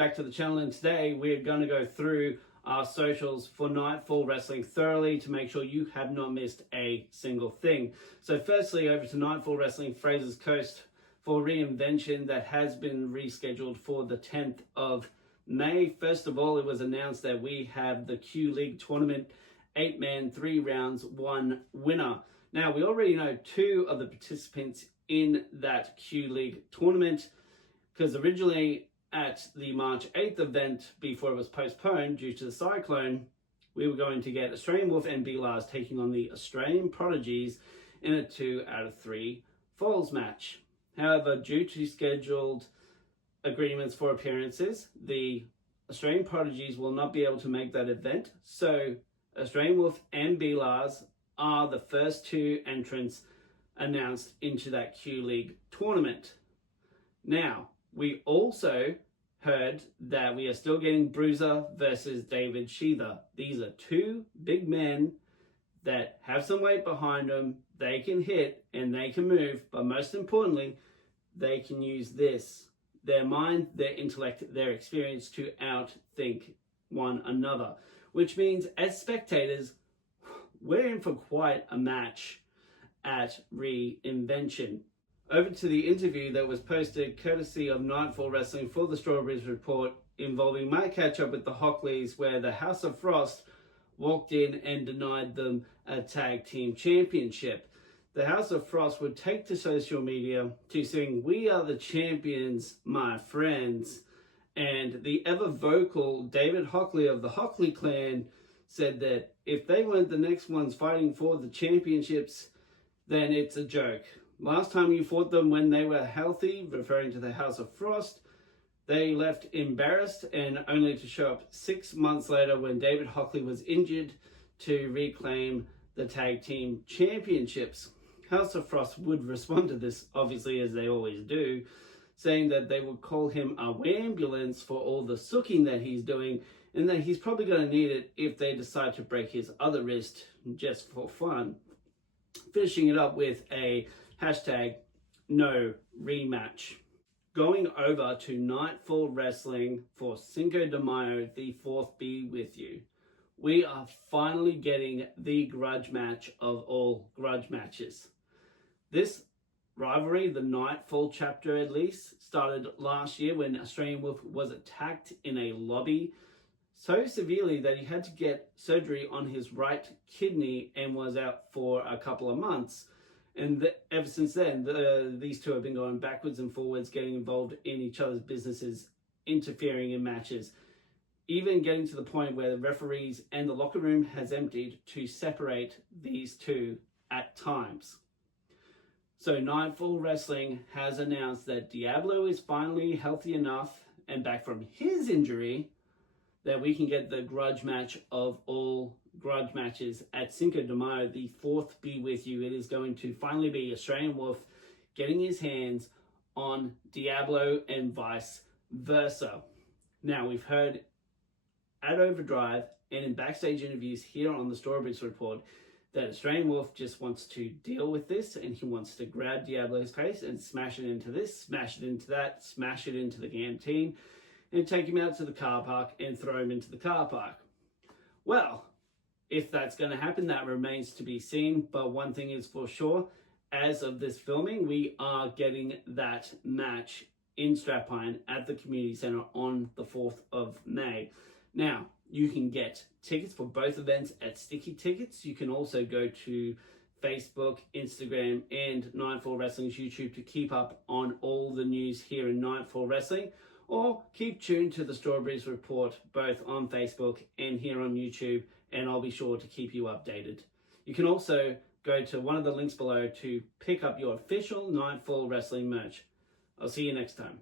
back to the channel, and today we're going to go through our socials for Nightfall Wrestling thoroughly to make sure you have not missed a single thing. So firstly, over to Nightfall Wrestling Fraser's Coast for Re-Invention that has been rescheduled for the 10th of May. First of all, it was announced that we have the Q League tournament, 8-man, 3 rounds, 1 winner. Now, we already know 2 of the participants in that Q League tournament, because originally at the March 8th event, before it was postponed due to the cyclone, we were going to get Australian Wolf and B-Lars taking on the Australian Prodigies in a 2 out of 3 falls match. However, due to scheduled agreements for appearances, the Australian Prodigies will not be able to make that event, so Australian Wolf and B-Lars are the first 2 entrants announced into that Q League tournament. Now, we also heard that we are still getting Bruiser versus David Sheather. These are 2 big men that have some weight behind them. They can hit and they can move, but most importantly, they can use their mind, their intellect, their experience to outthink one another, which means as spectators, we're in for quite a match at Re-Invention. Over to the interview that was posted courtesy of Nightfall Wrestling for the Strawberries Report, involving my catch-up with the Hockleys, where the House of Frost walked in and denied them a tag team championship. The House of Frost would take to social media to sing "We Are the Champions, my friends," and the ever-vocal David Hockley of the Hockley clan said that if they weren't the next ones fighting for the championships, then it's a joke. Last time you fought them when they were healthy, referring to the House of Frost, they left embarrassed and only to show up 6 months later when David Hockley was injured to reclaim the tag team championships. House of Frost would respond to this, obviously, as they always do, saying that they would call him a ambulance for all the sooking that he's doing, and that he's probably going to need it if they decide to break his other wrist just for fun. Finishing it up with a hashtag no rematch. Going over to Nightfall Wrestling for Cinco de Mayo, the 4th be with you. We are finally getting the grudge match of all grudge matches. This rivalry, the Nightfall chapter at least, started last year when Australian Wolf was attacked in a lobby so severely that he had to get surgery on his right kidney and was out for a couple of months. And ever since then, these 2 have been going backwards and forwards, getting involved in each other's businesses, interfering in matches, even getting to the point where the referees and the locker room has emptied to separate these 2 at times. So Nightfall Wrestling has announced that Diablo is finally healthy enough and back from his injury that we can get the grudge match of all grudge matches at Cinco de Mayo, the 4th be with you. It is going to finally be Australian Wolf getting his hands on Diablo and vice versa. Now, we've heard at Overdrive and in backstage interviews here on the Strawberries Report that Australian Wolf just wants to deal with this, and he wants to grab Diablo's face and smash it into this, smash it into that, smash it into the canteen, and take him out to the car park and throw him into the car park. Well, if that's going to happen, that remains to be seen. But one thing is for sure, as of this filming, we are getting that match in Strapline at the Community Centre on the 4th of May. Now, you can get tickets for both events at Sticky Tickets. You can also go to Facebook, Instagram, and Nightfall Wrestling's YouTube to keep up on all the news here in Nightfall Wrestling. Or keep tuned to the Strawberries Report, both on Facebook and here on YouTube, and I'll be sure to keep you updated. You can also go to one of the links below to pick up your official Nightfall Wrestling merch. I'll see you next time.